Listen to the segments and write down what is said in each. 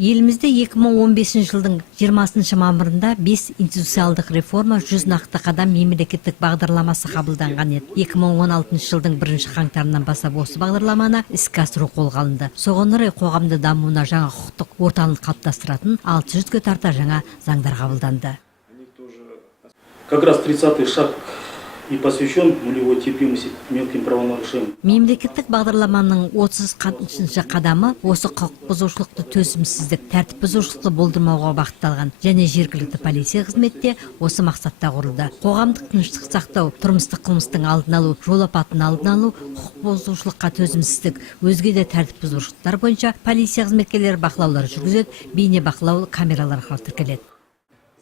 Елімізде 2015 жылдың 20 мамырында 5 институциалдық реформа 100 нақты қадам мемлекеттік бағдарламасы қабылданған еді. 2016 жылдың 1 қаңтарынан бастап осы бағдарламаны іске асыру қолға алынды. Соған орай қоғамды дамуына жаңа құқықтық ортаны қалыптастыратын 600-ге тарта жаңа заңдар қабылданды. Как раз 30-й шаг и посвящен нулевой терпимости к мелким правонарушениям. Мемлекеттік бағдарламаның 30-шы қадамы осы құқық бұзушылықты төзімсіздік, тәртіп бұзушылықты болдырмауға бағытталған және жергілікті полиция қызметте осы мақсатта құрылды. Қоғамдық тыныштық сақтау, тұрмыстық қылмыстың алдын алу, жол апатын алдын алу, құқық бұзушылыққа төзімсіздік, өзге де тәртіп бұзушылықтар бойынша полиция қызметкерлері бақылаулар жүргізеді, бейне бақылау камераларға тіркеледі.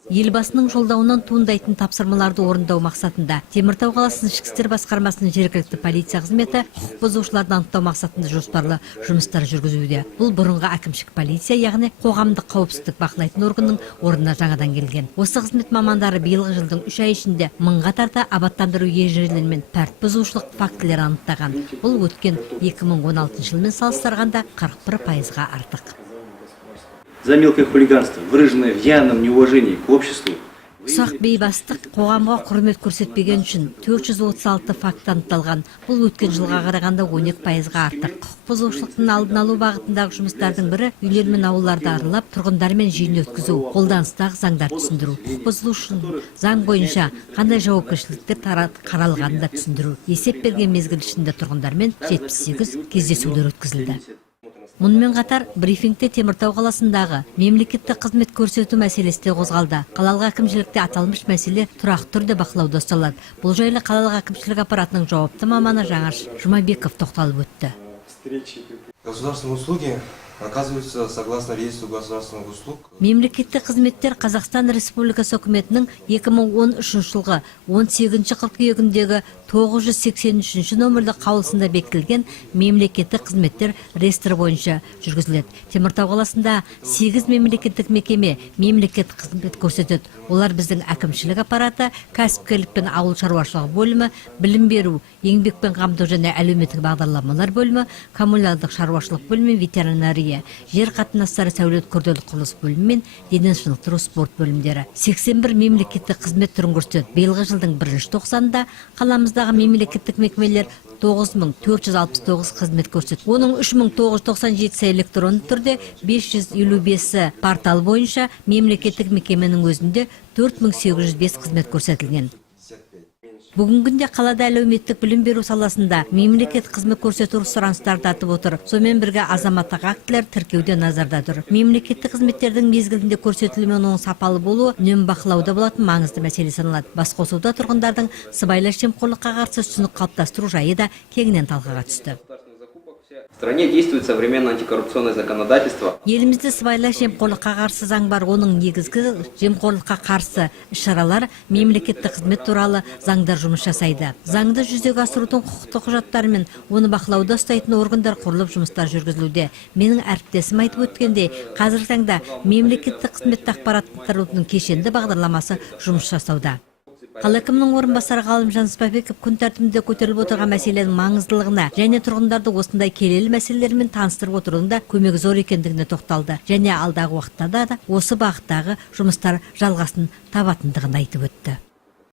Елбасының жолдауынан туындайтын тапсырмаларды орындау мақсатында Теміртау қаласының ішкі істер басқармасының жергілікті полиция қызметі құқық бұзушыларды анықтау мақсатында жоспарлы жұмыстар жүргізуде. Бұл бұрынғы әкімшілік полиция, яғни қоғамдық қауіпсіздік бақылайтын органның орнына жаңадан келген. Осы қызмет мамандары биылғы жылдың 3 ай ішінде 1000-ға тарта абаттандыру ережелері мен тәртіп бұзушылық фактілері анықтаған. Бұл өткен 2016 жылмен салыстырғанда 41%-ға артық. За мелкое хулиганство, выраженное в явном неуважении к обществу. Ұсақ бейбастық қоғамға құрмет көрсетпеген үшін 436 факт анықталған. Бұл өткен жылға қарағанда 12%-ға артық. Құқық бұзушылықтың алдын алу бағытындағы жұмыстардың бірі үйлер мен ауылдарды аралап, тұрғындармен жиын өткізу, қолданыстағы заңдар түсіндіру. Құқық бұзушылық заң бойынша қандай жауапкершіліктер қаралғанын да түсіндіру. Есеп берген мезгіл ішінде тұрғындармен 78 кездесулер өткізілді. Мұнымен қатар брифингте Теміртау қаласындағы мемлекеттік қызмет көрсету мәселесі де қозғалды. Қалалық әкімшілікте аталмыш мәселе тұрақты түрде бақылауда ұсталады. Бұл жайлы қалалық әкімшілік аппаратының жауапты маманы Жаңаш Жұмабеков тоқталып өтті. Государственные услуги оказываются согласно реестру государственных услуг. Мемлекеттік қызметтер Қазақстан Республикасы үкіметінің 2013 жылғы 18 қыркүйегіндегі 983 номерлі қаулысында бекітілген мемлекеттік қызметтер реестрі бойынша жүргізіледі. Теміртау қаласында 8 мемлекеттік мекеме мемлекеттік қызмет көрсетеді. Олар біздің әкімшілік аппараты, кәсіпкерлік пен ауыл шаруашылығы бөлімі, білім беру, еңбекпен қамту және әлеуметтік бағдарламалар бөлімі, коммуналдық шаруашылық бөлімі, ветеринария, жер қатынастары, сәулет, күрделі құрылыс бөлімі мен дене шынықтыру спорт бөлімдері. 81 мемлекеттік қызмет түрін көрсетеді. Биылғы жылдың 1 тоқсанында қаламыздағы мемлекеттік мекемелер 9469 қызмет көрсетеді. Оның 3997 электронды түрде, 555 портал бойынша мемлекеттік мекеменің өзінде 4805 қызмет көрсетілген. Бүгінгінде қалада әлеуметтік білім беру саласында мемлекет қызмет көрсету сұраныстары артып отыр. Сонымен бірге азаматтық актілер тіркеуде назарда тұр. Мемлекеттік қызметтердің мезгілінде көрсетілуі мен оның сапалы болуы үнемі бақылауда болатын маңызды мәселе саналады. Басқосуда тұрғындардың сыбайлас жемқорлыққа қарсы түсінік қалыптастыру жайы да кеңінен талқыға түсті. В стране действует современное антикоррупционное законодательство. Елімізде сыбайлас жемқорлыққа қарсы заң бар. Оның негізгі жемқорлыққа қарсы іс-шаралар мемлекеттік қызмет туралы заңдар жұмыс жасайды. Заңды жүзеге асырудың құқықтық құжаттары мен оны бақылауда ұстайтын органдар құрылып жұмыстар жүргізілуде. Менің әріптесім айтып өткендей, қазіргі таңда мемлекеттік қызметті ақпараттандырудың кешенді бағдарламасы жұмыс жасауда. Қала әкімінің орынбасары Ғалымжан Спабеков күн тәртібінде көтеріліп отырған мәселенің маңыздылығына және тұрғындарды осындай келелі мәселелермен таныстырып отырудың да көмегі зор екендігіне тоқталды. Және алдағы уақытта да осы бағыттағы жұмыстар жалғасын табатындығын айтып өтті.